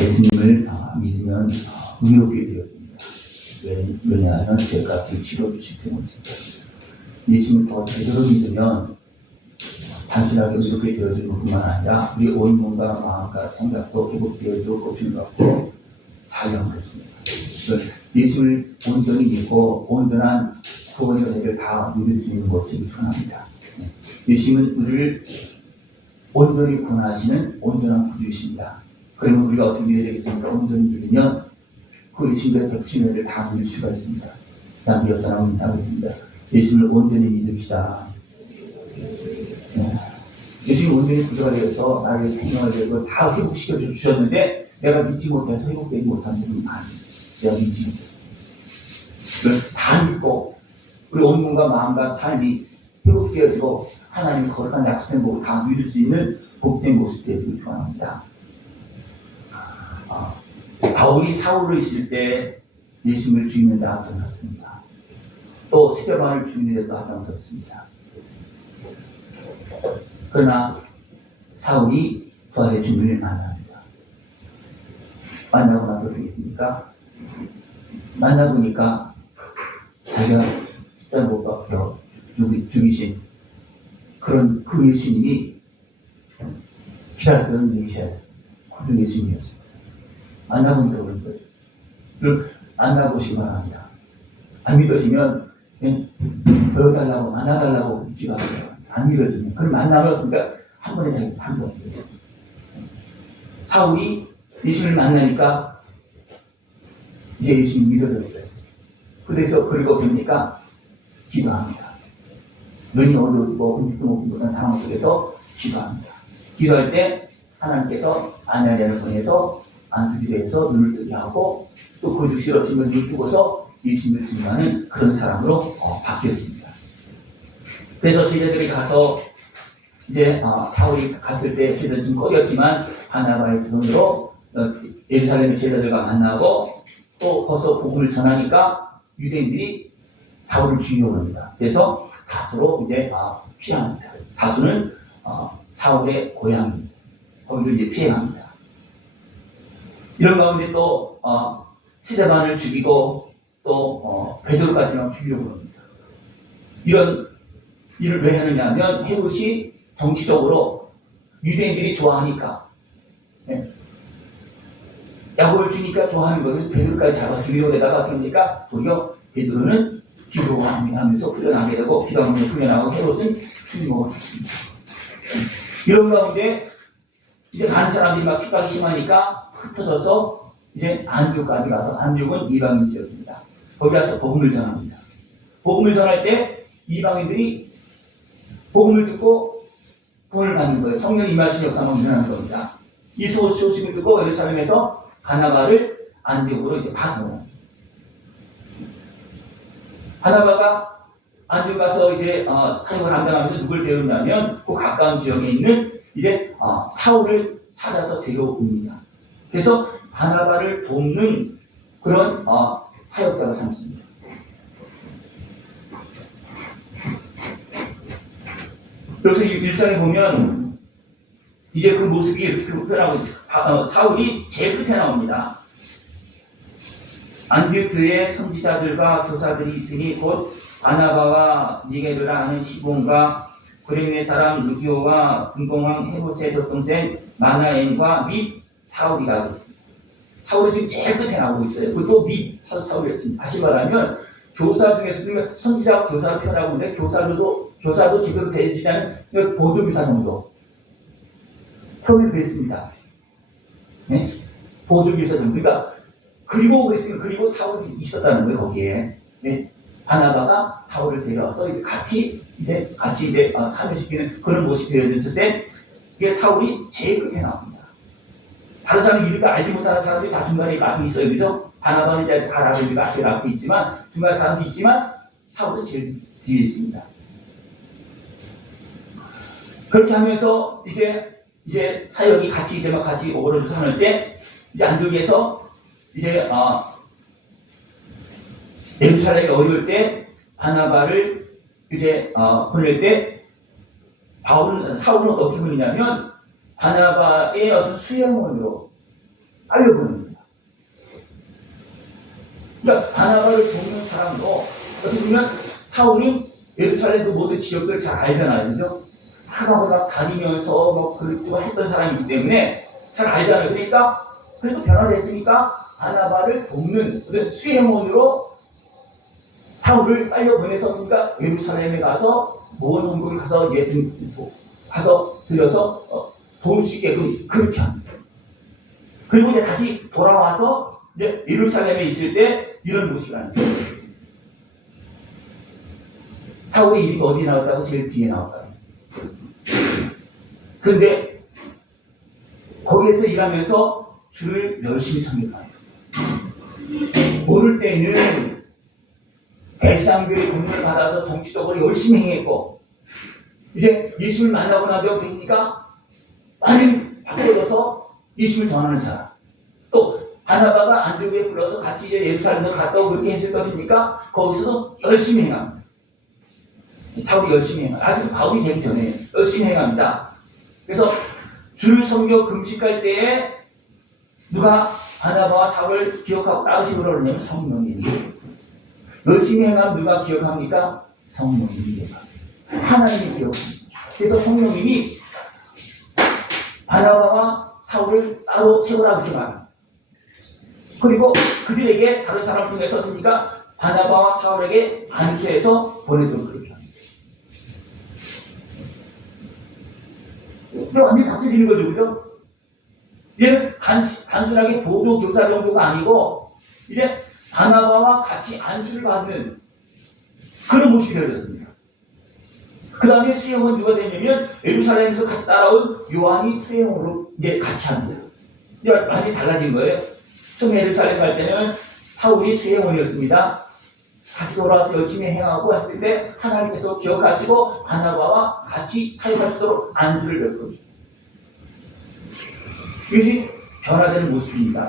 예수님을 믿으면 의롭게 되었습니다. 왜냐하면 죄값을 치러주실 때문입니다. 예수님을 더 제대로 믿으면 단순하게 의롭게 되어지는 것뿐만 아니라 우리 온 몸과 마음과 생각도 회복되어지고 고침을 받고 자유함을 얻습니다. 예수를 온전히 믿고 온전한 구원의 은혜를 다 누릴 수 있는 것이 중요합니다. 예수님은 우리를 온전히 구원하시는 온전한 구주이십니다. 그러면 우리가 어떻게 믿어야 되겠습니까? 온전히 믿으면 그 예수님의 베푸신 은혜를 다 누릴 수가 있습니다. 다음 기억자라고 인사하겠습니다. 예수님을 온전히 믿읍시다. 예수님이 온전히 구주가 되어서 나의 생명을 되어서 다 회복시켜 주셨는데 내가 믿지 못해서 회복되지 못한 부분이 많습니다. 내가 믿지 못해서 다 믿고 우리 온 몸과 마음과 삶이 회복되어지고 하나님의 거룩한 약속된 복을 다 누릴 수 있는 복된 모습 되기를 축원합니다. 바울이 사울로 있을 때 예수님을 주님에 앞장섰습니다. 또 스데반을 주님에도 앞장섰습니다. 그러나 사울이 부활의 주님을 만납니다. 만나고 나서 어떻게 했습니까? 만나보니까 자기가 십자가 못 박혀 죽이신 그런 그 예수님이 기다렸던 예수였습니다. 구주 예수님이었습니다. 만나보니까 그런 거죠. 그럼 만나보시기 바랍니다. 안 믿어지면 보여달라고 만나달라고 묻지가 않아요. 안 믿어지면 그럼 만나면 그러니까 한 번에 한 번. 사울이 예수님을 만나니까 이제 예수님 믿어졌어요. 그래서 그리고 보니까 기도합니다. 눈이 어두워지고 음식도 먹지 못한 상황 속에서 기도합니다. 기도할 때 하나님께서 아나니아를 보내서 안수기도해서 눈을 뜨게 하고 또 그 즉시 없으면 눈을 뜨고서 예수님을 증거하는 그런 사람으로 바뀌었습니다. 그래서 제자들이 가서 이제 사울이 갔을 때 제자들은 좀 꺼렸지만 바나바의 손으로 예루살렘의 제자들과 만나고 또 거기서 복음을 전하니까 유대인들이 사울을 죽이려고 합니다. 그래서 다소로 이제 피합니다. 다소는 사울의 고향입니다. 거기도 이제 피해갑니다. 이런 가운데 또 스데반을 죽이고 또 베드로까지 죽이려고 합니다. 이런 일을 왜 하느냐 하면 헤롯이 정치적으로 유대인들이 좋아하니까 야곱을 주니까 좋아하는 것을 베드로까지 잡아 죽이려고 하다가 그러니까 도리어 베드로는 기도와 하면서 풀려나게 되고 기도하면서 풀려나고 헤롯은 죽임먹어 죽습니다. 이런 가운데 이제 많은 사람들이 막 핍박이 심하니까 흩어져서 이제 안디옥까지 가서 안디옥은 이방인 지역입니다. 거기 가서 복음을 전합니다. 복음을 전할 때 이방인들이 복음을 듣고 구원을 받는 거예요. 성령 임하신 역사만 일어나는 겁니다. 이 소식을 듣고 예루살렘에서 바나바를 안디옥으로 이제 파송합니다. 바나바가 안디옥 가서 이제 사역을 감당하면서 누굴 데려오냐면 그 가까운 지역에 있는 이제 사울을 찾아서 데려옵니다. 그래서 바나바를 돕는 그런 사역자가 삼습니다. 그래서 1장에 보면 이제 그 모습이 이렇게 표현하고 사울이 제일 끝에 나옵니다. 안디옥 교회에 선지자들과 교사들이 있으니 곧 바나바와 니게르라 하는 시몬과 구레네 사람 루기오와 분봉왕 헤롯의 젖동생 마나엔과 및 사울이라고 있습니다. 사울이 지금 제일 끝에 나오고 있어요. 그것도 및 사울이었습니다. 다시 말하면 교사 중에서도 선지자 교사를 표현하고 있는데 교사도 제대로 되지 않은 보조교사 정도 표현이 그랬습니다. 네? 보조교사 정도. 그러니까 그리고 그랬으면 그리고 사울이 있었다는 거예요. 거기에. 네? 바나바가 사울을 데려와서 이제 같이 참여시키는 그런 모습이 되어졌을 때 이게 사울이 제일 끝에 나옵니다. 다른 사람이 이렇게 알지 못하는 사람들이 다 중간에 앞에 있어요. 그죠? 바나바는 이제 다 알아보니까 제일 앞에 있지만 중간에 사람도 있지만 사울은 제일 뒤에 있습니다. 그렇게 하면서 이제 사역이 같이 오버로드 하는 때 이제 안디옥에서 이제 예루살렘이 어려울 때 바나바를 이제 보낼 때 사울은 어떻게 보느냐면 바나바의 어떤 수양원으로 빨려보는 거야. 그러니까 바나바를 돕는 사람도 어떻게 보면 사울은 예루살렘 그 모든 지역들을 잘 알잖아요. 그죠? 사막을 막 다니면서 뭐 그렇고 했던 사람이기 때문에 잘 알잖아요. 그러니까 그래도 변화됐으니까 바나바를 돕는 그런 수행원으로 사울을 빨려 보내서 그러니까 예루살렘에 가서 모은 헌금을 가서 가서 들여서 도울 수 있게끔 그렇게 합니다. 그리고 이제 다시 돌아와서 이제 예루살렘에 있을 때 이런 모습이 나옵니다. 사울의 이름이 어디에 나왔다고? 제일 뒤에 나왔다. 그런데 거기에서 일하면서 주를 열심히 섬겨가요. 모를 때는 배상교의 돈을 받아서 정치적으로 열심히 행했고 이제 예수를 만나고 나면 되니까 완전히 바꿔져서 예수를 전하는 사람. 또 바나바가 안드레에 불러서 같이 이제 예루살렘에 갔다 오고 그렇게 했을 것이니까 거기서도 열심히 행합니다. 사울이 열심히 행합니다. 아직 바울이 되기 전에 열심히 행합니다. 그래서 주를 섬겨 금식할 때에 누가 바나바와 사울을 기억하고 따르시고 그러냐면 성령님이. 열심히 행하면 누가 기억합니까? 성령님이 기억합니다. 하나님이 기억합니다. 그래서 성령님이 바나바와 사울을 따로 세우라 그렇게 말합니다. 그리고 그들에게 다른 사람 중에서 그러니까 바나바와 사울에게 안수해서 보내도록 그렇게 합니다. 이게 완전히 바뀌어지는 거죠, 그죠? 이제는 단순하게 보조 교사 정도가 아니고 이제 바나바와 같이 안수를 받는 그런 모습이 되어졌습니다. 그 다음에 수행은 누가 되냐면 예루살렘에서 같이 따라온 요한이 수행으로 이제 같이 합니다. 이제 완전히 달라진 거예요. 처음에 예루살렘 갈 때는 사울이 수행원이었습니다. 다시 돌아와서 열심히 행하고 했을 때 하나님께서 기억하시고 바나바와 같이 사역할 수 있도록 안수를 베풀어줍니다. 이것이 변화되는 모습입니다.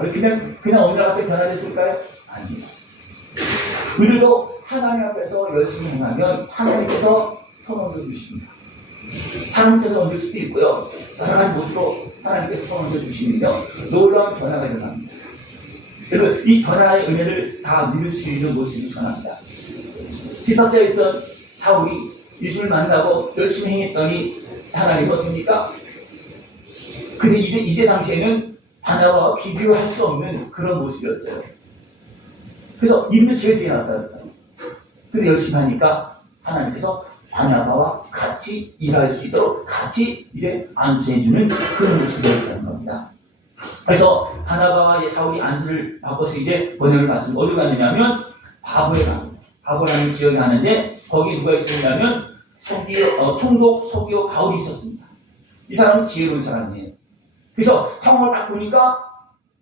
그냥 오늘 앞에 변화됐을까요? 아닙니다. 우리도 하나님 앞에서 열심히 행하면 하나님께서 선언해 주십니다. 사람께서 얹을 수도 있고요. 여러 가지 모습으로 하나님께서 선언해 주시면요. 놀라운 변화가 일어납니다. 그래서 이 변화의 은혜를 다 누릴 수 있는 모습이 변합니다. 지석자에 있던 사울이 예수를 만나고 열심히 행했더니 하나님 어떻습니까? 근데 이제 당시에는 바나바와 비교할 수 없는 그런 모습이었어요. 그래서 이름도 제일 뒤에 나왔다 그랬잖아요. 근데 열심히 하니까 하나님께서 바나바와 같이 일할 수 있도록 같이 이제 안수해주는 그런 모습이 되었다는 겁니다. 그래서 바나바와 사울이 안수를 받고서 이제 번역을 받습니다. 어디 가느냐면 바보에 갑니다. 바보라는 지역에 가는데 거기 누가 있었냐면 총독 서기오 바울이 있었습니다. 이 사람은 지혜로운 사람이에요. 그래서 상황을 딱 보니까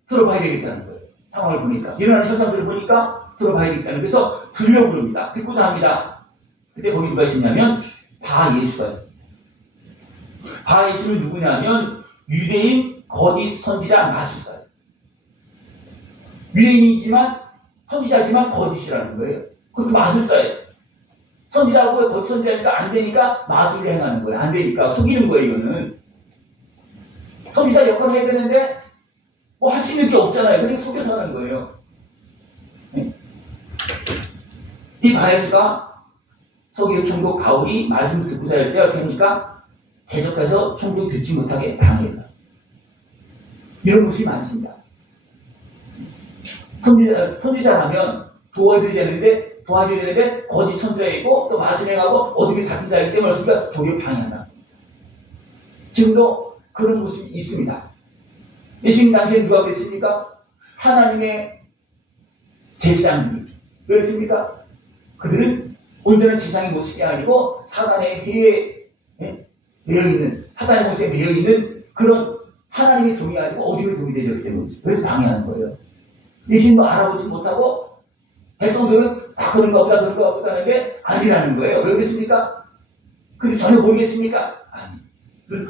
들어봐야 되겠다는 거예요. 상황을 보니까 일어나는 현상들을 보니까 들어봐야 되겠다는 거예요. 그래서 들려 부릅니다. 듣고자 합니다. 근데 거기 누가 있었냐면 바예수가 있습니다. 바예수는 누구냐면 유대인 거짓 선지자 마술사예요. 유대인이지만 선지자지만 거짓이라는 거예요. 그것도 마술사예요. 선지자하고 거짓 선지자니까 안 되니까 마술을 행하는 거예요. 안 되니까 속이는 거예요. 이거는 선지자 역할을 해야 되는데 뭐 할 수 있는 게 없잖아요. 그러니까 속여서 하는 거예요. 네? 이 바예수가 서기오 총독 바울이 말씀을 듣고자 할 때 어떻게 합니까? 대적해서 총독이 듣지 못하게 방해해요. 이런 모습이 많습니다. 선지자라면 도와줘야 되는데 거짓 선지자이고 또 마술행하고 어떻게 잡힌 자이기 때문에 우리가 도리어 방해한다. 지금도 그런 모습이 있습니다. 예수님 당시에 누가 그랬습니까? 하나님의 제사장들이 왜 그랬습니까? 그들은 온전한 지상의 모습이 아니고 사단의 해에 매여있는 사단의 모습에 매여있는 그런 하나님의 종이 아니고 어둠의 종이 되었기 때문에 그래서 방해하는 거예요. 예수님도 알아보지 못하고 백성들은 다 그런 거 없다는 게 아니라는 거예요. 왜 그랬습니까? 근데 전혀 모르겠습니까? 아니.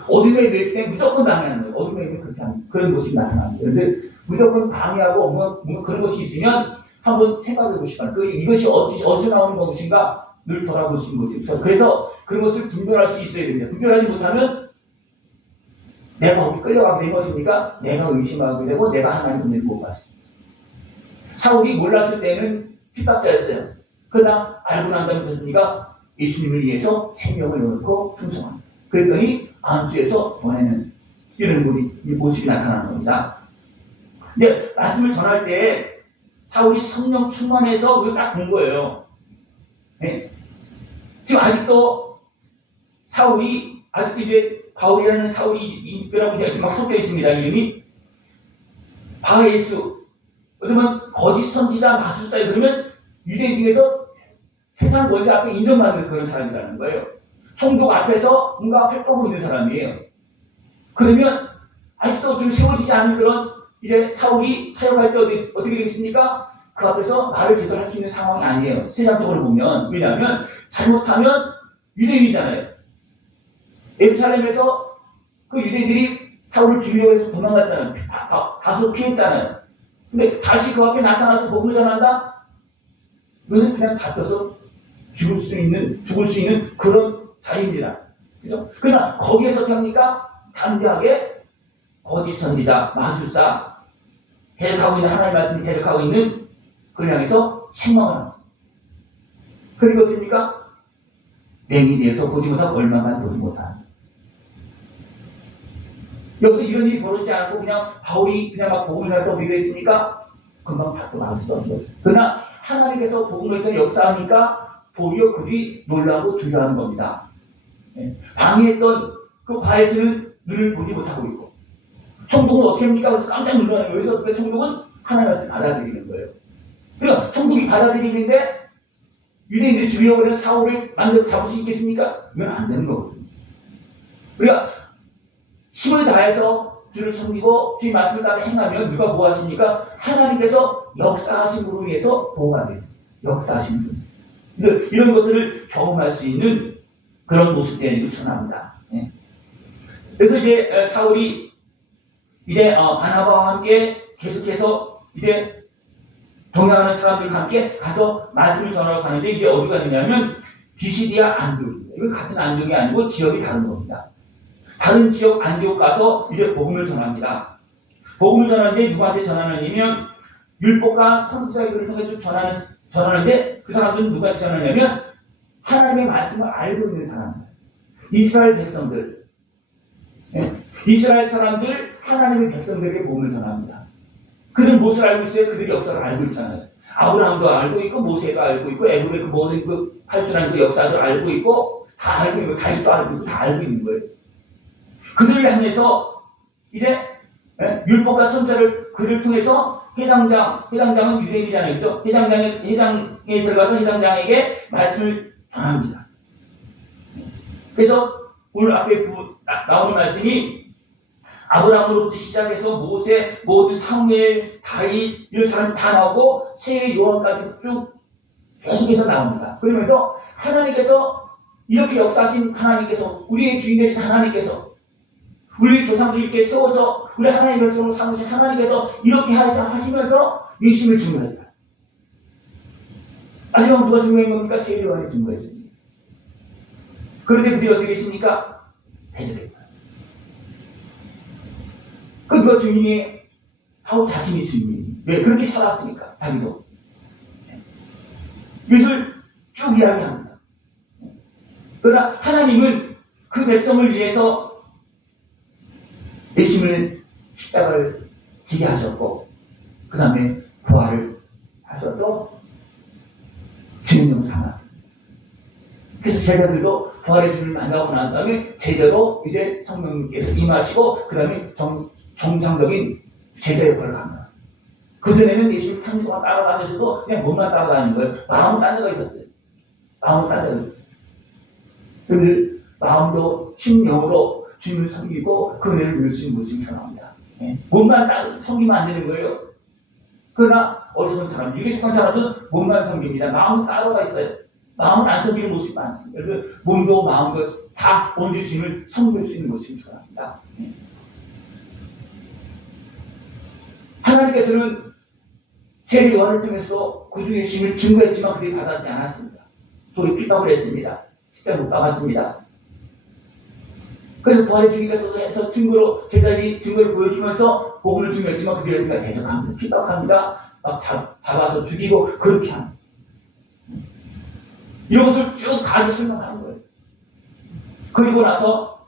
어둠에 매였기 때문에 무조건 방해하는 거예요. 어둠에 있는 그런 모습이 나타납니다. 그런데 무조건 방해하고 뭔가 그런 것이 있으면 한번 생각해 보시면 이것이 어디서 나오는 것인가 늘 돌아보시는 거죠. 그래서 그런 것을 분별할 수 있어야 됩니다. 분별하지 못하면 내가 어디 끌려가게 된 것입니까? 내가 의심하게 되고 내가 하나님 은혜를 못 받습니다. 사울이 몰랐을 때는 핍박자였어요. 그러나 알고 난 다음에 어떻습니까? 예수님을 위해서 생명을 놓고 충성합니다. 그랬더니 안수에서 보내는 이런 모습이 나타나는 겁니다. 근데 말씀을 전할 때 사울이 성령 충만해서 그걸 딱 본 거예요. 네? 지금 아직도 사울이 아직도 이제 바울이라는 사울이 여러분 이제 막 섞여 있습니다. 이름이 바예수 그러면 거짓 선지자 마술사에 그러면 유대 중에서 세상 권세 앞에 인정받는 그런 사람이라는 거예요. 총독 앞에서 뭔가 활동하고 있는 사람이에요. 그러면 아직도 좀 세워지지 않은 그런 이제 사울이 사역할 때 어떻게 되겠습니까? 그 앞에서 말을 제대로 할 수 있는 상황이 아니에요. 세상적으로 보면. 왜냐하면 잘못하면 유대인이잖아요. 예루살렘에서 그 유대인들이 사울을 죽이려고 해서 도망갔잖아요. 다소 피했잖아요. 근데 다시 그 앞에 나타나서 복음을 전한다? 이것은 그냥 잡혀서 죽을 수 있는 그런 자리입니다. 그죠? 그러나 거기에서 어떻게 합니까? 담대하게 거짓 선지자, 마술사, 대적하고 있는 하나님의 말씀을 대적하고 있는 그를 향해서 책망을 합니다. 그리고 어떻습니까? 맹인에 대해서 보지 못하고 얼마만 보지 못한. 여기서 이런 일이 벌어지지 않고 그냥 바울이 그냥 막 복음을 전할 때 어떻게 되겠습니까? 금방 잡고 나올 수도 없는 거죠. 그러나 하나님께서 복음을 전해 역사하니까 도리어 그들이 놀라고 두려워하는 겁니다. 방해했던 그 바에서는 눈을 보지 못하고 있고 총독은 어떻게 합니까? 그래서 깜짝 놀라는 거예요. 그래서 어떻게 총독은 하나님의 말씀을 받아들이는 거예요. 그러니까 총독이 받아들이는데 유대인들이 죽이려고 해서 사울을 만들어 잡을 수 있겠습니까? 이건 안 되는 거거든요. 그러니까 힘을 다해서 주를 섬기고 주의 말씀을 따라 행하면 누가 뭐 하십니까? 하나님께서 역사하심으로 인해서 보호가 되습니다. 역사하심 분. 이런 것들을 경험할 수 있는 그런 모습들이 추천합니다. 그래서 이제 사울이 이제 바나바와 함께 계속해서 이제 동행하는 사람들과 함께 가서 말씀을 전하러 가는데 이제 어디 가느냐면 비시디아 안디옥입니다. 이거 같은 안디옥이 아니고 지역이 다른 겁니다. 다른 지역 안디옥 가서 이제 복음을 전합니다. 복음을 전하는데 누구한테 전하느냐면 율법과 선지자의 글을 통해 쭉 전하는데 그 사람들은 누구한테 전하냐면 하나님의 말씀을 알고 있는 사람들, 이스라엘 백성들, 이스라엘 사람들 하나님의 백성들에게 복음을 전합니다. 그들은 무엇을 알고 있어요? 그들이 역사를 알고 있잖아요. 아브라함도 알고 있고 모세도 알고 있고 애굽의 그 모든 그 활주난 그 역사도 알고 있고 다 알고 있고 다윗도 알고 있고 다 알고 있는 거예요. 그들을 향해서 이제 율법과 선지자를 그를 통해서 해당장은 유대인이잖아요. 또 해당장에 들어가서 해당장에게 말씀을 전합니다. 그래서 오늘 앞에 나오는 말씀이 아브라함으로부터 시작해서 모세, 모든 사무엘, 다윗 이런 사람 다 나오고 새 요한까지 쭉 계속해서 나옵니다. 그러면서 하나님께서 이렇게 역사하신 하나님께서 우리의 주인 되신 하나님께서 우리 조상들 이렇게 세워서 우리 하나님의 백성으로 삼으신 하나님께서 이렇게 하시면서 예수님을 증거했다. 마지막 누가 증거한 겁니까? 새 요한이 증거했습니다. 그런데 그들이 어떻게 했습니까? 대적했다. 그 누가 증인이 바로 자신이 증인이 왜 그렇게 살았습니까? 자기도 이것을 쭉 이야기합니다. 그러나 하나님은 그 백성을 위해서 예수님을 십자가를 지게 하셨고 그 다음에 부활을 하셔서 주님으로 삼았습니다. 그래서 제자들도 부활의 주를 만나고 난 다음에 제대로 이제 성령님께서 임하시고 그 다음에 정상적인 제자 역할을 합니다. 그전에는 예수님 3년 동안 따라다니셔도 그냥 몸만 따라다니는 거예요. 마음은 딴 데가 있었어요. 마음은 딴 데가 있었어요. 그들 마음도 심령으로 주님을 섬기고 그 은혜를 누릴 수 있는 모습이 필요합니다. 몸만 섬기면 안 되는 거예요. 그러나 어리석은 사람, 유괴 속한 사람은 몸만 섬깁니다. 마음은 따로가 있어요. 마음은 안 섬기는 모습이 많습니다. 그래서 몸도 마음도 다 온 주님을 섬길 수 있는 모습이 필요합니다. 하나님께서는 세례 요한을 통해서 구주 예수님을 증거했지만 그들이 받아들이지 않았습니다. 도리 핍박을 했습니다. 십자가 못 박았습니다. 그래서 부활의 증인께서 해서 증거로 제자들이 증거를 보여주면서 복음을 증명했지만 그들의 생각에 대적합니다. 핍박합니다. 막 잡아서 죽이고 그렇게 합니다. 이런 것을 쭉 가서 설명하는 거예요. 그리고 나서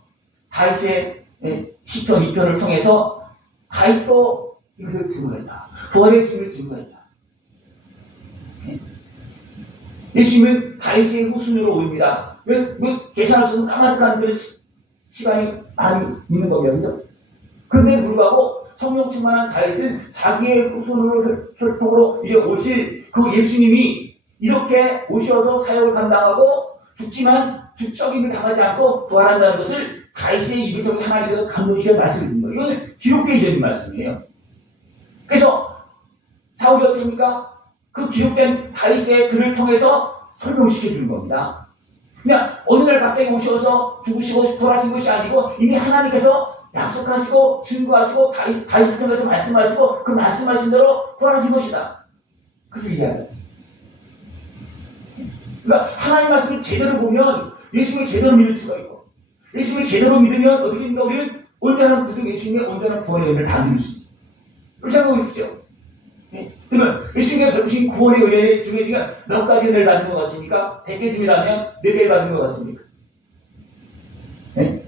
다윗의 시편 2편을 통해서 다윗도 이것을 증거했다. 부활의 증을 증거했다. 예수님은 다윗의 후손으로 옵니다. 왜 계산할 수 없는 까마득한 그런 시간이 많이 있는 겁니다. 그런데 불구하고 성령 충만한 다윗은 자기의 후손으로 혈통으로 이제 오실 그 예수님이 이렇게 오셔서 사역을 감당하고 죽지만 죽적임을 당하지 않고 부활한다는 것을 다윗의 입을 통해 하나님께서 감동시켜 말씀해 주신 거예요. 이거는 기록되어 있는 말씀이에요. 그래서 사울이 어떻습니까? 그 기록된 다윗의 글을 통해서 설명시켜 주는 겁니다. 그냥 어느 날 갑자기 오셔서 죽으시고 부활하신 것이 아니고 이미 하나님께서 약속하시고 증거하시고 다윗을 통해서 말씀하시고 그 말씀하신 대로 부활하신 것이다. 그래서 이해해요. 그러니까 하나님 말씀을 제대로 보면 예수님을 제대로 믿을 수가 있고 예수님을 제대로 믿으면 어떻게 됩니까? 우리는 온전한 구주 예수님의 온전한 구원의 은혜를 다 누릴 수 있어요. 그렇게 생각해 보십시오. 그러면 예수님께서 베푸신 구원의 은혜 중에 몇 가지 은혜를 받은 것 같습니까? 100개 중이라면 몇 개를 받은 것 같습니까? 네?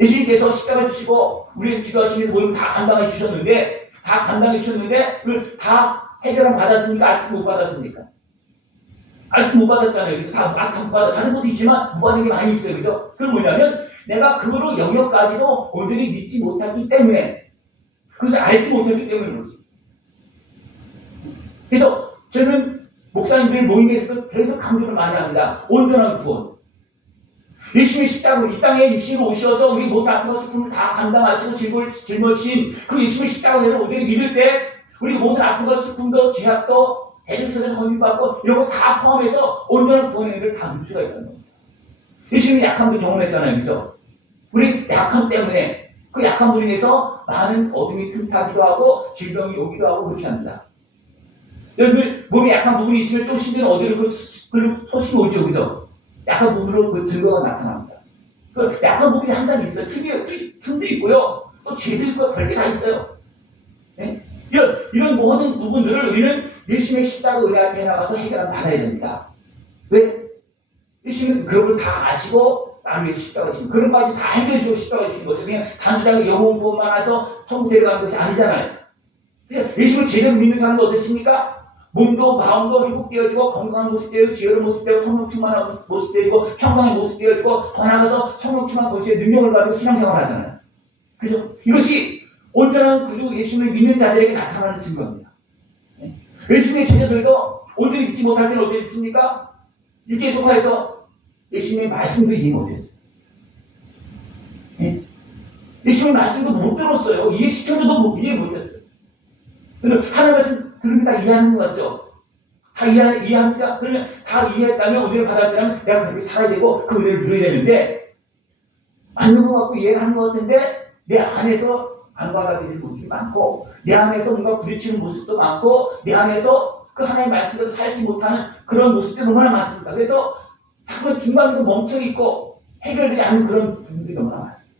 예수님께서 십자가 주시고 우리에서 기도하시면서 모든 다 감당해 주셨는데 그걸 다 해결은 받았습니까? 아직도 못 받았습니까? 아직도 못 받았잖아요. 그죠? 받은 것도 있지만 못 받은 게 많이 있어요. 그죠? 그건 뭐냐면 내가 그거로 영역까지도 온전히 믿지 못했기 때문에 그것을 알지 못했기 때문에 그렇지. 그래서 저는 목사님들 모임에서도 계속 강조를 많이 합니다. 온전한 구원. 예수님의 십자가 이 땅에 육신으로 오셔서 우리 모든 아픔과 슬픔을 다 감당하시고 짊어지신 그 예수님의 십자가를 온전히 믿을 때 우리 모든 아픔과 슬픔도 죄악도 대중속에서 건립받고 이런 거 다 포함해서 온전한 구원의 은혜를 다 누릴 수가 있다는 겁니다. 예수님이 약함도 경험했잖아요. 그죠? 우리 약함 때문에 그 약함으로 인해서 많은 어둠이 틈타기도 하고 질병이 오기도 하고 그렇게 합니다. 여러분들 몸에 약한 부분이 있으면 좀 힘든 어디로 그 소식이 오죠. 그죠? 약한 부분으로 그 증거가 나타납니다. 그 약한 부분이 항상 있어요. 틈도 있고요. 또 죄도 있고 별게 다 있어요. 네? 이런 모든 부분들을 우리는 예수님의 십자가 은혜 앞에 나가서 해결을 받아야 됩니다. 왜? 예수님은 그런 걸 다 아시고 나를 위해 십자가 주신 그런 것까지 다 해결해주고 십자가 주신 거죠. 그냥 단순하게 영혼 구원만 해서 천국 데려가는 것이 아니잖아요. 예수님을 제대로 믿는 사람은 어떻습니까? 몸도 마음도 회복되어지고 건강한 모습 되어지고 지혜로운 모습 되고 성령 충만한 모습 되어지고 평강의 모습 되어지고 더 나아가서 성령 충만한 것의 능력을 가지고 신앙생활을 하잖아요. 그죠? 이것이 온전한 구주 예수님을 믿는 자들에게 나타나는 증거입니다. 예수님의 제자들도 온전히 믿지 못할 때는 어떻게 됐습니까? 육계에 속하여서 예수님의 말씀도 이해 못했어요. 예수님의 말씀도 못 들었어요. 이해시켜줘도 이해 못했어요. 하나님 말씀 들으면 다 이해하는 것 같죠? 다 이해합니다. 그러면 다 이해했다면 은혜를 받았다면 내가 그렇게 살아야 되고 그 은혜를 누려야 되는데 맞는 것 같고 이해를 하는 것 같은데 내 안에서 안 받아들이는 모습이 많고 내 안에서 뭔가 부딪히는 모습도 많고 내 안에서 그 하나님의 말씀대로 살지 못하는 그런 모습들이 너무나 많습니다. 그래서 자꾸 중간에도 멈춰있고 해결되지 않는 그런 부분들이 너무나 많습니다.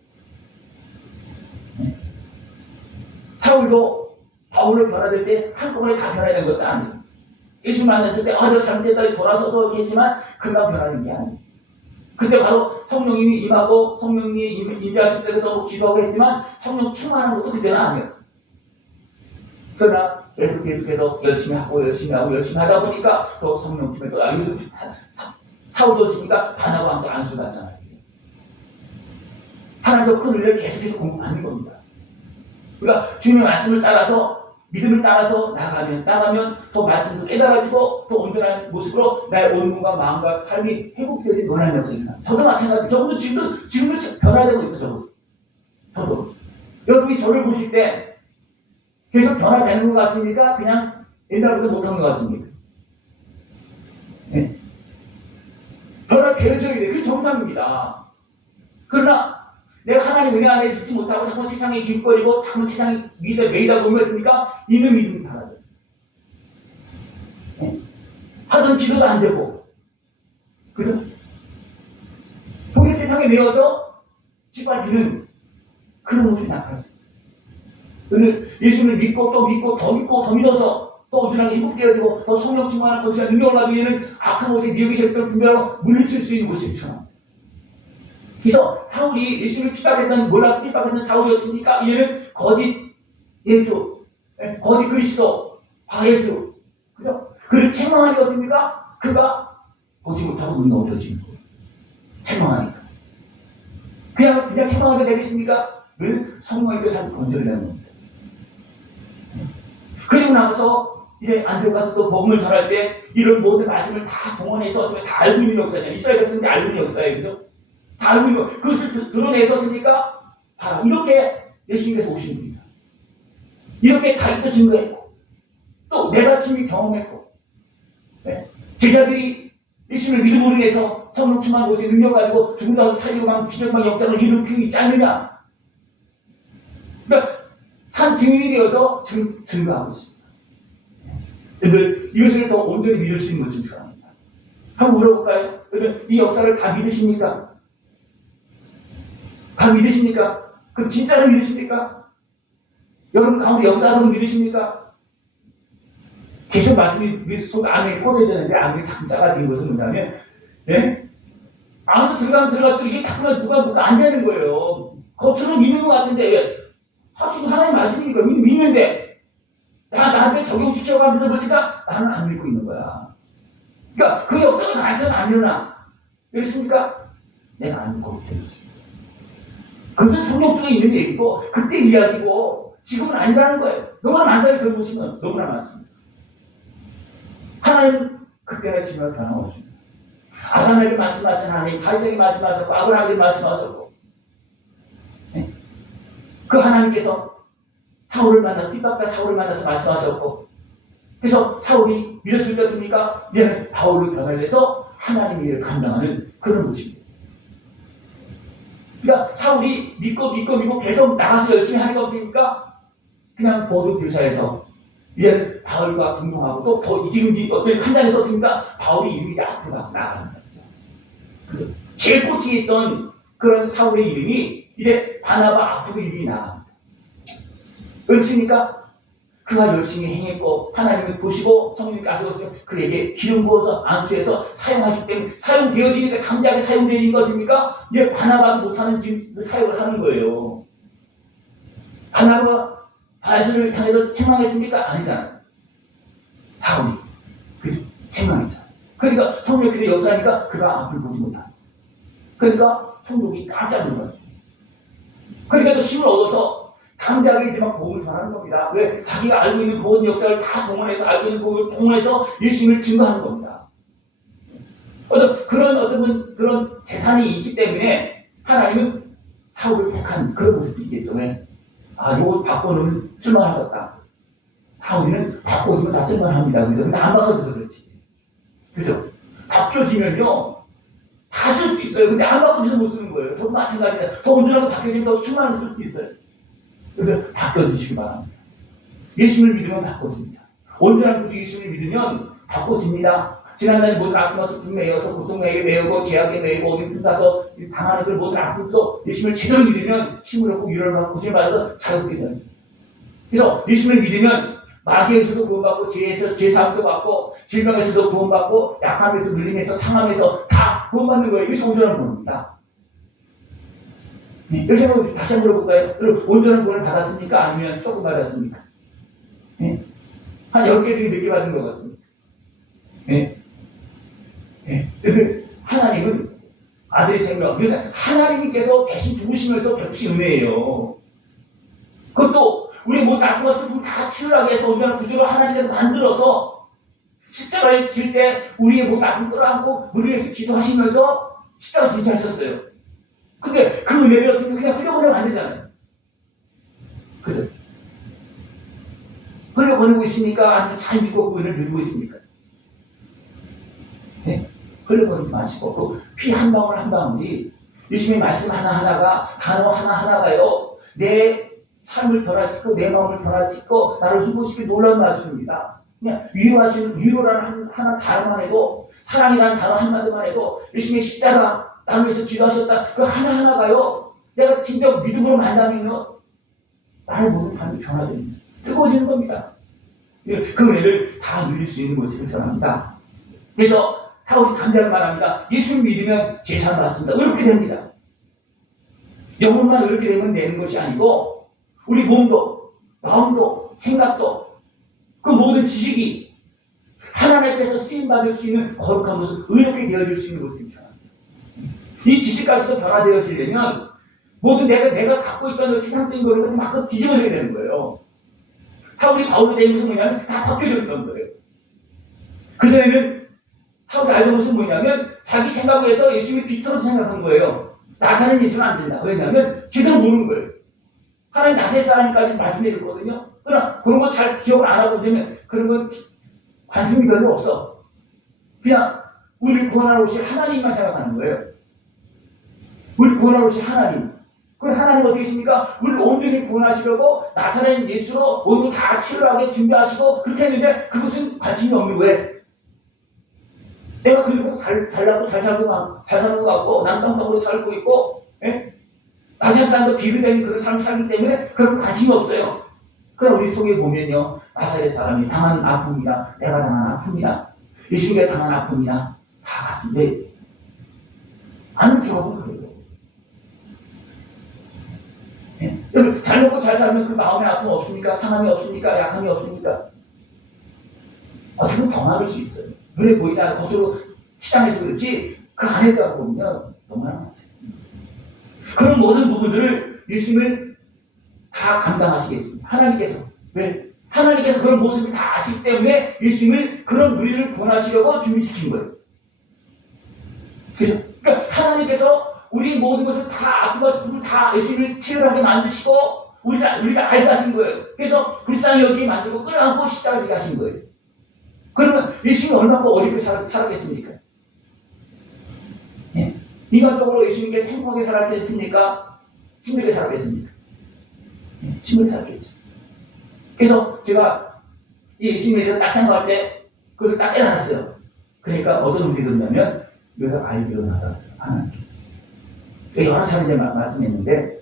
사울도 바울로 변화될 때 한꺼번에 다 변화야 되는 것도 아니에요. 예수 만났을 때 내가 잘못했다 돌아서서 이렇게 했지만 금방 변하는 게 아니에요. 그때 바로 성령님이 임하고 성령님이 임재하실 때에서 기도하고 했지만 성령 충만한 것도 그때는 아니었어요. 그러나 계속해서 열심히 하고 하다 보니까 또 성령 충만이 또 사울도 있으니까 반하고 함께 안수 받잖아요. 하나님도 큰 은혜를 계속해서 공급하는 겁니다. 그러니까 주님의 말씀을 따라서 믿음을 따라서 나가면 더 말씀도 깨달아지고 더 온전한 모습으로 나의 온 몸과 마음과 삶이 회복되는 원하는 역사입니다. 저도 마찬가지로 저도 지금도 변화되고 있어요. 저도 여러분이 저를 보실 때 계속 변화되는 것 같습니까? 그냥 옛날보다 못한 것 같습니까? 네? 변화되어져야 돼. 그게 정상입니다. 그러나 내가 하나님 은혜 안에 있지 못하고 자꾸 세상에 기웃거리고 자꾸 세상에 매이다 보면 어떻습니까? 있는 믿음이 사라져요. 네? 하던 기도도 안 되고 그죠? 우리 세상에 매여서 찌발리는 그런 모습이 나타날 수 있어요. 오늘 예수를 믿고 또 믿고 더 믿고 더 믿어서 또 온전하게 행복되어지고 더 성령 충만한 거룩한 능력을 가지고 있는 악한 모습에 미혹의 세력들을 분별하고 물리칠 수 있는 모습이 처럼. 그래서 사울이 예수를 핍박했던 몰라서 핍박했던 사울이었으니까 이제는 거짓 예수, 거짓 그리스도, 과예수, 그죠? 그를 책망하니 어떻습니까? 그가 보지 못하고 눈이 어두워지는 거예요. 책망하니까. 그냥 책망하게 되겠습니까? 늘 성령의 삶을 건져내는 겁니다. 그리고 나서 이제 안디옥 또 복음을 전할 때 이런 모든 말씀을 다 동원해서 다 알고 있는 역사잖아요. 이스라엘 백성들이 알고 있는 역사예요. 그죠? 다 알고 있는 그것을 드러내서 습니까? 이렇게 예수님께서 오신 분이다. 이렇게 다윗도 증거했고 또 내가 친히 경험했고 제자들이 예수님을 믿음으로 인해서 성령 충만한 곳에 능력을 가지고 죽음도 살리고만 기적만 역장을 일으키고 있지 않느냐. 그러니까 산 증인이 되어서 증거하고 있습니다. 여러분 이것을 더 온전히 믿을 수 있는 것을 바랍니다. 한번 물어볼까요? 여러분 이 역사를 다 믿으십니까? 다 믿으십니까? 그럼 진짜로 믿으십니까? 여러분 가운데 역사하는 믿으십니까? 계속 말씀이 속 안에 퍼져야 되는데 안에 자꾸 작아지는 것은 뭐냐면 안으로 들어가면 들어갈수록 이게 자꾸만 누가 안 되는 거예요. 겉으로 믿는 것 같은데 사실 하나님 말씀이니까 믿는데 나한테 적용시켜가면서 보니까 나는 안 믿고 있는 거야. 그러니까 그 역사가 나한테는 안 일어나. 그렇습니까? 내가 안 믿고 있습니다. 그것은 성경 쪽에 있는 얘기고 그때 이야기고 지금은 아니라는 거예요. 너무나 많사를 들어보시면 너무나 많습니다. 하나님 그때나 지금은 변함없습니다. 아담에게 말씀하신 하나님, 다윗에게 말씀하셨고 아브라함에게 말씀하셨고 그 하나님께서 사울을 만나서 핍박자 사울을 만나서 말씀하셨고 그래서 사울이 믿었을 때 어떻습니까? 이제는 바울로 변화해서 하나님의 일을 감당하는 그런 모습입니다. 그러니까 사울이 믿고 계속 나가서 열심히 하는 거 없습니까? 그냥 보도 교사에서 이제는 바울과 동동하고 또 더 지금 어떤 한장에서 어떻습니까? 바울이 이름이 앞으로 나가는 거죠. 그래서 제일 꽂히게 있던 그런 사울의 이름이 이제 바나바 앞으로 이름이 나갑니다. 그렇습니까? 그가 열심히 행했고 하나님을 보시고 성령님께 아셔서 그에게 기름 부어서 안수해서 사용하실 때는 사용되어지니까 당장에 사용되어진 거 아닙니까? 이제 바나바도 못하는 지금 사용을 하는 거예요. 바나바가 바에서를 향해서 책망했습니까? 아니잖아요. 사울이 그래서 책망했잖아요. 그러니까 성령이 그의 역사니까 그가 앞을 보지 못한다. 그러니까 성도이 깜짝 놀랐어요. 그러니까 또 힘을 얻어서 당장에 이제 막 복음을 전하는 겁니다. 왜? 자기가 알고 있는 모든 역사를 다 동원해서 알고 있는 복음을 동원해서 예수님을 증거하는 겁니다. 그런 재산이 있기 때문에 하나님은 사울을 택한 그런 모습도 있겠죠. 왜? 이거 바꿔놓으면 쓸만하겠다. 우리는 바꿔주면 다 쓸만합니다. 그죠? 근데 안 바꿔줘서 그렇지. 그죠? 바뀌어지면요, 다 쓸 수 있어요. 근데 안 바꿔줘서 못 쓰는 거예요. 저도 마찬가지입니다. 더 온전하게 바뀌어지면 더 충만하게 쓸 수 있어요. 그래서 바꿔주시기 바랍니다. 예수님을 믿으면 바꿔집니다. 온전한 구주 예수님을 믿으면 바꿔집니다. 지난날에 모든 아픔과 슬픔에 매여서 고통에 매이고 죄악에 매이고 어디 틈타서 당하는 그 모든 아픔도 예수님을 제대로 믿으면 힘을 얻고 위로를 받고 구원을 받아서 자유롭게 되는 거예요. 그래서 예수님을 믿으면 마귀에서도 구원받고 죄사함도 받고 질병에서도 구원받고 약함에서 눌림에서 상함에서 다 구원받는 거예요. 이것이 온전한 구원입니다. 이렇게 하면 다시 한번 물어볼까요? 여러분 온전한 구원을 받았습니까? 아니면 조금 받았습니까? 한 10개 중에 몇 개 받은 것 같습니까? 하나님은 아들의 생명, 그래서 하나님께서 대신 죽으시면서 베푸신 은혜예요. 그것도 우리 모든 악과 슬픔을 다 치유하게 해서 온전한 구주로 하나님께서 만들어서 십자가에 질 때 우리의 모든 아픔을 끌어안고 우리 위해서 기도하시면서 십자가 진짜하셨어요. 근데 그 은혜를 어떻게 그냥 흘려보내면 안 되잖아요. 그죠? 흘려보내고 있습니까? 아니면 잘 믿고 그 은혜를 누리고 있습니까? 흘려보내지 마시고 또 피 한 방울 한 방울이 예수님의 말씀 하나하나가 단어 하나하나가요 내 삶을 변화시키고 내 마음을 변화시키고 나를 힘부시키고 놀라운 말씀입니다. 그냥 위로라는 하나 단어만 해도 사랑이라는 단어 한마디만 해도 예수님의 십자가 나를 위해서 기도하셨다 그 하나하나가요 내가 진짜 믿음으로 만나면요, 나의 모든 삶이 변화됩니다. 뜨거워지는 겁니다. 그 은혜를 다 누릴 수 있는 모습을 전합니다. 그래서 사울이 담대하게 말합니다. 예수를 믿으면 제사를 받습니다. 이렇게 됩니다. 영혼만 이렇게 되면 되는 것이 아니고 우리 몸도 마음도 생각도 그 모든 지식이 하나님께서 쓰임받을 수 있는 거룩한 모습, 의롭게 되어질 수 있는 모습이 전합니다. 이 지식까지도 변화되어지려면 모두 내가 갖고 있던 세상적인 거를 막 뒤집어져야 되는 거예요. 사울이 바울이 된 것은 뭐냐면 다 바뀌어졌던 거예요. 그전에는 사울이 알던 것은 뭐냐면 자기 생각에서 예수님이 비틀어서 생각한 거예요. 나사는 예수는 안 된다. 왜냐하면 제대로 모르는 거예요. 하나님 나사렛 사람까지 말씀해 줬거든요. 그러나 그런 거 잘 기억을 안 하고 있으면 그런 건 관심이 별로 없어. 그냥 우리를 구원하러 오실 하나님만 생각하는 거예요. 우리를 구원하러 오실 하나님. 그럼 하나님 어떻게 계십니까? 우리를 온전히 구원하시려고 나사렛 예수로 모두 다 치료하게 준비하시고 그렇게 했는데 그것은 관심이 없는 거예요. 내가 그리고 잘 살고 잘 사는 것 같고 남방방으로 살고 있고 나사렛 사람도 비빌되는 그런 삶을 살기 때문에 그런 관심이 없어요. 그럼 우리 속에 보면요. 나사렛 사람이 당한 아픔이다. 내가 당한 아픔이다. 예수님이 당한 아픔이다. 다 같은데 아는 쪽은 그래요. 여러분 잘 먹고 잘 살면 그 마음에 아픔 없습니까? 상함이 없습니까? 약함이 없습니까? 어떻게 보면 더 많을 수 있어요. 눈에 보이지 않아요. 겉으로 시장에서 그렇지 그 안에 들어가 보면 너무나 많습니다. 그런 모든 부분들을 예수님을 다 감당하시겠습니다. 하나님께서. 왜? 하나님께서 그런 모습을 다 아시기 때문에 예수님을 그런 우리를 구원하시려고 준비시킨 거예요. 그죠? 그러니까 하나님께서 우리 모든 것을 다 아프고 싶은 다 예수님을 치열하게 만드시고 우리를 알게 하신 거예요. 그래서 불쌍히 여기에 만들고 끌어안고 십자가에 가신 거예요. 그러면 예수님이 얼마나 어렵게 살았겠습니까? 예? 인간적으로 예수님께 행복하게 살았겠습니까? 힘들게 살았겠습니까? 예? 힘들게 살았겠죠. 그래서 제가 이 예수님에 대해서 딱 생각할 때 그것을 딱 깨달았어요. 그러니까 어떤 문제가 있냐면 여기서 알기로나다 하나님께서 여러 차례 이제 말씀했는데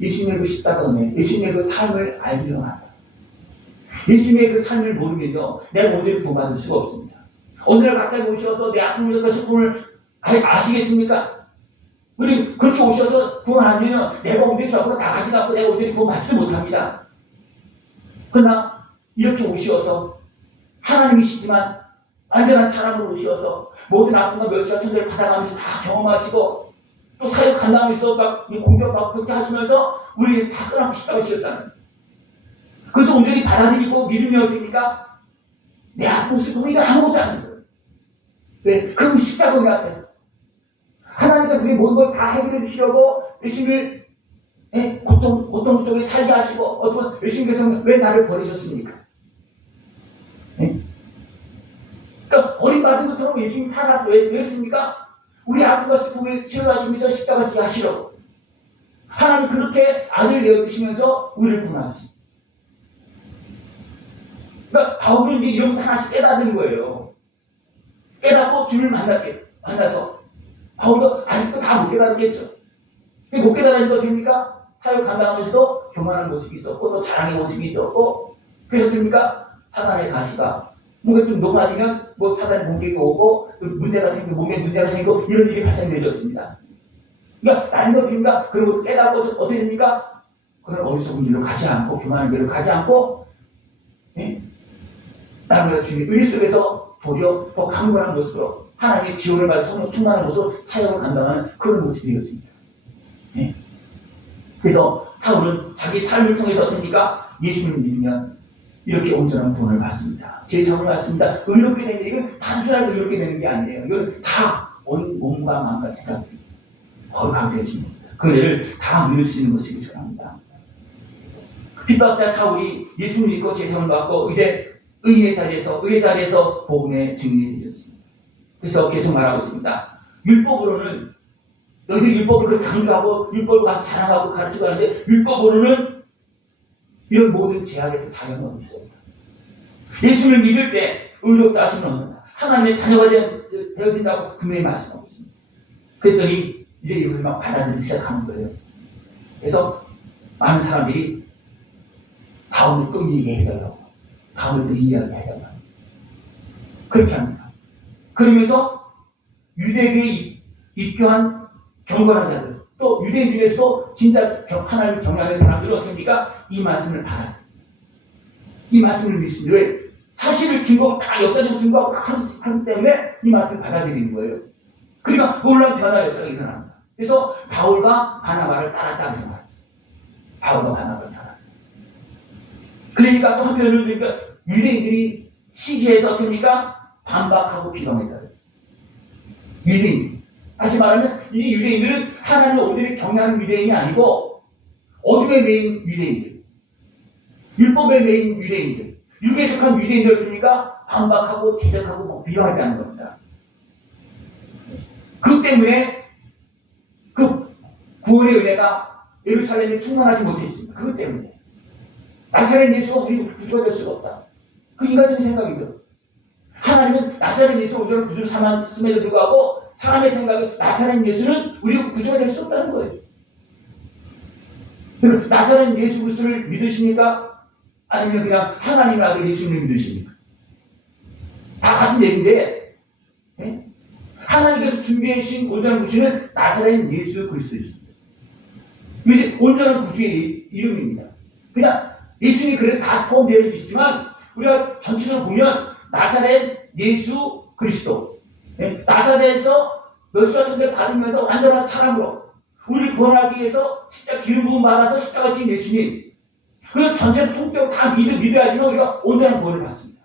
예수님의 그 십자가 은혜, 예수님의 그 삶을 알기로나다. 예수님의 그 삶을 모르면요, 내가 오늘을 구원받을 수가 없습니다. 오늘을 가까이 오셔서 내 아픔을 그 슬픔을 아시겠습니까? 우리 그렇게 오셔서 구원하면 내가 오늘 저 앞으로 나가지 않고 내가 오늘 구원받지 못합니다. 그러나 이렇게 오셔서 하나님이시지만 완전한 사람으로 오셔서 모든 아픔과 멸시와 천대를 받아가면서 다 경험하시고 또 사역 감당하면서 막 공격받고 그렇게 하시면서 우리에서 다 끊어놓고 싶다고 하셨잖아요. 그래서 온전히 받아들이고 믿음이 어떻습니까? 내 아픔 슬픔은 이건 아무것도 아닌 거예요. 왜? 그 십자가 은혜 앞에서 하나님께서 우리 모든 걸 다 해결해 주시려고 예수님을 고통 속에 살게 하시고 어떤 예수님께서는 왜 나를 버리셨습니까? 그러니까 버림받은 것처럼 예수님이 살아서 왜 그랬습니까? 우리 아픔과 슬픔을 치료하시면서 십자가 지게 하시려고 하나님 그렇게 아들을 내어주시면서 우리를 구원하셨습니다. 그러니까 바울은 이제 이런 것 하나씩 깨닫는 거예요. 깨닫고 주를 만나서 바울도 아직도 다 못 깨달았겠죠. 못 깨달은 거 됩니까? 사역 감당하면서도 교만한 모습이 있었고 또 자랑의 모습이 있었고 그래서 됩니까? 사단의 가시가 뭔가 좀 높아지면 뭐 사단의 공격이 오고 문제가 생기고 몸에 문제가 생기고 이런 일이 발생되었습니다. 그러니까 나는 거 됩니까? 그런 것도 깨닫고 어떻게 됩니까? 그런 어리석은 일로 가지 않고 교만한 일로 가지 않고 나는 주님의 은혜 속에서 도리어 더 강건한 모습으로 하나님의 지원을 받아 성령 충만한 모습으로 사역을 감당하는 그런 모습이 되었습니다. 그래서 사울은 자기 삶을 통해서 어떻습니까? 예수님을 믿으면 이렇게 온전한 구원을 받습니다. 제 삶을 받습니다. 의롭게 되는 이건 단순하게 의롭게 되는 게 아니에요. 이건 다 몸과 마음과 생각이 거룩하게 되어집니다. 그 은혜를 다 누릴 수 있는 모습이 전합니다. 핍박자 사울이 예수를 믿고 제사를 받고 이제 의의 자리에서 복음의 증인이 되었습니다. 그래서 계속 말하고 있습니다. 율법으로는 너희들이 율법을 그렇게 강조하고 율법을 가서 자랑하고 가르치고 하는데 율법으로는 이런 모든 제약에서 자유는 어디 있습니다. 예수를 믿을 때 의롭다 하시면 하나님의 자녀가 되어진다고 분명히 말씀하고 있습니다. 그랬더니 이제 이것을 막 받아들이기 시작하는 거예요. 그래서 많은 사람들이 다음에 또 얘기해달라고, 다음에 또 이야기해달라고 그렇게 합니다. 그러면서 유대교에 입교한 경건한 자들, 또 유대인 중에서도 진짜 하나님을 경외하는 사람들은 어떻게 합니까? 이 말씀을 받아요. 이 말씀을 믿습니다. 사실을 증거하고 다 역사적으로 증거하고 다 하기 때문에 이 말씀을 받아들이는 거예요. 그러니까 놀라운 변화 역사가 일어납니다. 그래서 바울과 바나바를 따랐다는 거예요. 바울과 바나바를 따랐다. 그러니까 또 한편으로 그러니까 유대인들이 시기에서 어떻습니까? 반박하고 비방했다. 유대인들. 다시 말하면 이 유대인들은 하나님을 온전히 경외하는 유대인이 아니고 어둠에 매인 유대인들, 율법에 매인 유대인들, 육에 속한 유대인들을 주니까 반박하고 대적하고 비방하는 겁니다. 그 때문에 그 구원의 은혜가 예루살렘에 충만하지 못했습니다. 그것 때문에. 나사렛 예수가 우리 구주가 될 수가 없다. 그 인간적인 생각이 들어. 하나님은 나사렛 예수가 우리를 구주로 삼았음에도 불구하고 사람의 생각에 나사렛 예수는 우리가 구주가 될 수 없다는 거예요. 그럼 나사렛 예수 그리스도를 믿으십니까? 아니면 그냥 하나님의 아들 예수님을 믿으십니까? 다 같은 얘기인데, 네? 하나님께서 준비해 주신 온전한 구주는 나사렛 예수 그리스도였습니다. 이것이 온전한 구주의 이름입니다. 그냥 예수님이 그래 다 포함되어 있지만 우리가 전체적으로 보면 나사렛 예수 그리스도, 네? 나사렛에서 멸시와 천대를 받으면서 완전한 사람으로 우리를 구원하기 위해서 십자가 기름 부음 받아서 십자가 지신 예수님, 그 전체 통째로 다 믿어야지만 우리가 온전한 구원을 받습니다.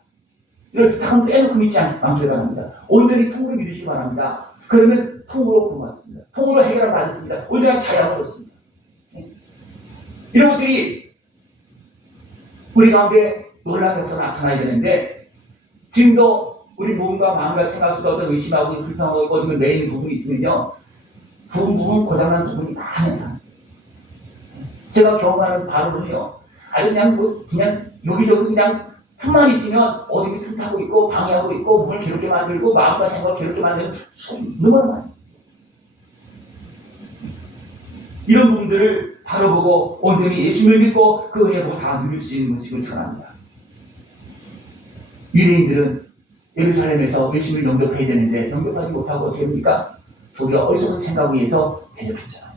이걸 잠깐 빼놓고 믿지 않기 바랍니다. 온전히 통으로 믿으시기 바랍니다. 그러면 통으로 구원받습니다. 통으로 해결을 받았습니다. 온전한 자유를 얻었습니다. 이런 것들이 우리 가운데 놀라운 역사가 나타나야 되는데 지금도 우리 몸과 마음과 생각 속에 어떤 의심하고 불평하고 어떤 매이는 부분이 있으면요. 부분 고장난 부분이 많아요. 제가 경험하는 바로는요. 아주 그냥 여기저기 그냥 틈만 있으면 어디에 틈 타고 있고 방해하고 있고 몸을 괴롭게 만들고 마음과 생각을 괴롭게 만드는 너무나 많습니다. 이런 부분들을 바로 보고 온전히 예수님을 믿고 그 은혜 보고 다 누릴 수 있는 것을 전합니다. 유대인들은 예루살렘에서 예수님을 영접해야 되는데 영접하지 못하고 어떻게 됩니까? 도리어 어리석은 생각에 의해서 대적했잖아요.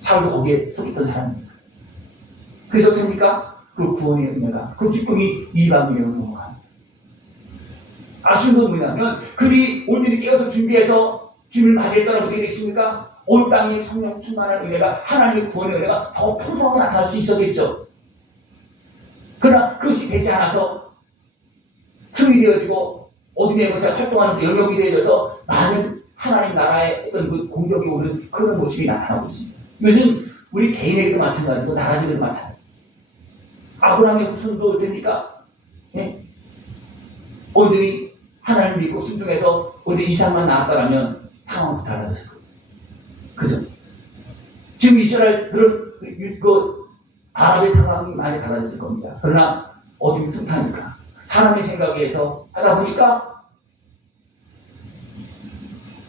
사울도 거기에 속했던 사람입니다. 그래서 어떻게 됩니까? 그 구원의 은혜가, 그 기쁨이 이방인에로 넘어갑니다. 아쉬운 건 뭐냐면 그들이 온전히 깨어서 준비해서 주님을 맞이했다면 어떻게 되겠습니까? 온 땅이 성령 충만한 은혜가, 하나님의 구원의 은혜가 더 풍성하게 나타날 수 있었겠죠. 그러나 그것이 되지 않아서 틈이 되어지고 어둠의 것에 활동하는 영역이 되어져서 많은 하나님 나라의 어떤 그 공격이 오는 그런 모습이 나타나고 있습니다. 이것은 우리 개인에게도 마찬가지고 나라들에도 마찬가지입니다. 아브라함의 후손도 됩니까? 네? 온전히 하나님을 믿고 순종해서 온전히 이삭만 낳았다라면 상황도 달라졌을 겁니다. 그죠? 지금 이스라엘 그 아랍의 상황이 많이 달라졌을 겁니다. 그러나 어둠이 틈타니까 사람의 생각에 의해서 하다 보니까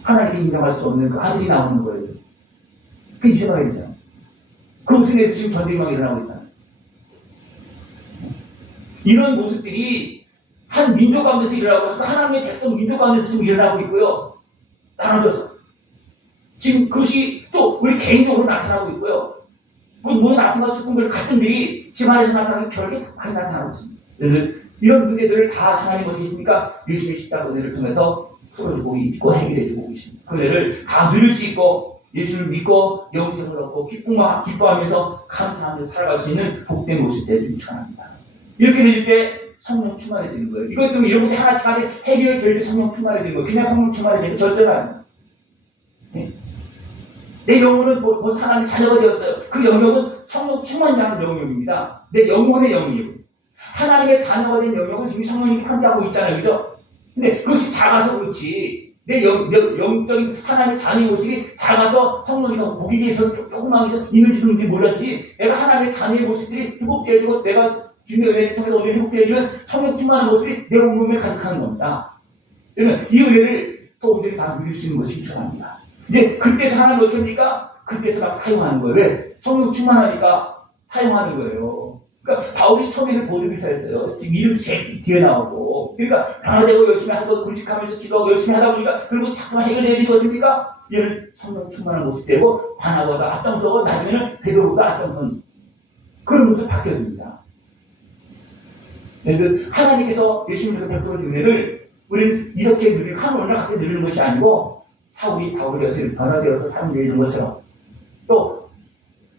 하나님이 인정할 수 없는 그 아들이 나오는 거예요. 그 이스라엘이잖아요. 그 모습에서 지금 전쟁이 막 일어나고 있잖아요. 이런 모습들이 한 민족 가운데서 일어나고 하나님의 백성 민족 가운데서 지금 일어나고 있고요. 나눠져서 지금 그것이 또 우리 개인적으로 나타나고 있고요. 뭐 나타나고 싶은 그 갈등들이 집안에서 나타나는 별게 많이 나타나고 있습니다. 이런 문제들을 다 하나님 어떻게 하십니까? 예수님의 십자가 은혜를 통해서 풀어주고 있고 해결해주고 계십니다. 그 은혜를 다 누릴 수 있고 예수를 믿고 영생을 얻고 기뻐하면서 감사하면서 살아갈 수 있는 복된 모습들 좀 전합니다. 이렇게 되실 때 성령 충만해지는 거예요. 이것 때문에 이런 것들 하나씩 해결될 때 성령 충만해지는 거예요. 그냥 성령 충만해지는 절대로 아니에요. 네? 내 영혼은 본 하나님의 자녀가 되었어요. 그 영역은 성령 충만이라는 영역입니다. 내 영혼의 영역. 하나님의 자녀가 된 영역은 지금 성령님이 함께하고 있잖아요. 그죠? 근데 그것이 작아서 그렇지. 내 영적인 하나님의 자녀의 모습이 작아서 성령님이 보기 위해서 조그맣게 있는지도 몰랐지. 내가 하나님의 자녀의 모습들이 회복되어지고 내가 주님의 은혜를 통해서 오늘 회복되어지면 성령 충만한 모습이 내 온몸에 가득하는 겁니다. 그러면 이 은혜를 또 우리들이 다 누릴 수 있는 것이 필요합니다. 이제 그때서 하나님 어떻게 합니까? 그때서 막 사용하는 거예요. 왜? 성령 충만하니까 사용하는 거예요. 그러니까 바울이 처음에는 보드기사였어요. 지금 이름 뒤에 나오고. 그러니까 변화되고 열심히 하고 굵직하면서 기도하고 열심히 하다 보니까 그리고 자꾸만 해결되어지는 거 어떻습니까? 얘는 성령 충만한 모습 되고 바나바가 앞장서고 나중에는 베드로가 앞장선 그런 모습 바뀌어집니다. 그 하나님께서 예수님께서 베풀어 준 은혜를 우리는 이렇게 누리고 한 오늘 갖게 누리는 것이 아니고 사울이 바울이어서 변화되어서 사람들이 것처럼 또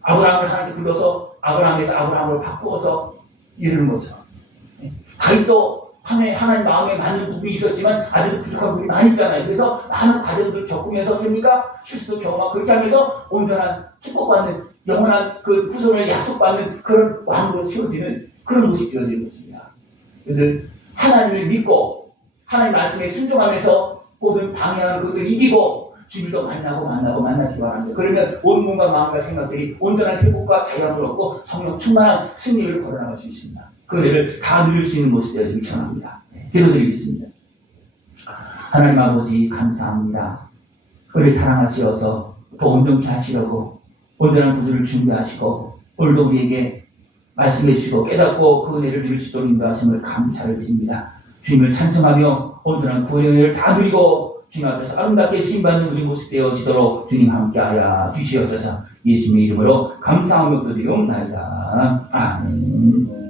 아브라함을 하나님께 불러서 아브라함에서 아브라함으로 바꾸어서 이루는 것처럼 다윗도 하나님 마음에 맞는 부분이 있었지만 아직도 부족한 부분이 많이 있잖아요. 그래서 많은 과정들을 겪으면서 됩니까? 실수도 경험하고 그렇게 하면서 온전한 축복받는 영원한 그 후손을 약속받는 그런 왕으로 세워지는 그런 모습이 되어지는 것입니다. 그들 하나님을 믿고 하나님 말씀에 순종하면서 모든 방해하는 것들을 이기고 주님도 만나시기 바랍니다. 그러면 온 몸과 마음과 생각들이 온전한 회복과 자유함을 얻고 성령 충만한 승리를 걸어나갈 수 있습니다. 그 은혜를 다 누릴 수 있는 모습이 되어지길 청합니다. 기도드리겠습니다. 하나님 아버지 감사합니다. 우리를 사랑하시어서 더 온전케 하시려고 온전한 구주를 준비하시고 오늘도 우리에게 말씀해 주시고 깨닫고 그 은혜를 누릴 수 있도록 인도하심을 감사를 드립니다. 주님을 찬송하며 온전한 구원의 은혜를 다 누리고 주님 앞에서 아름답게 쓰임받는 우리 모습 되어지도록 주님 함께하여 주시옵소서. 예수님의 이름으로 감사하며 기도드리옵나이다. 아멘.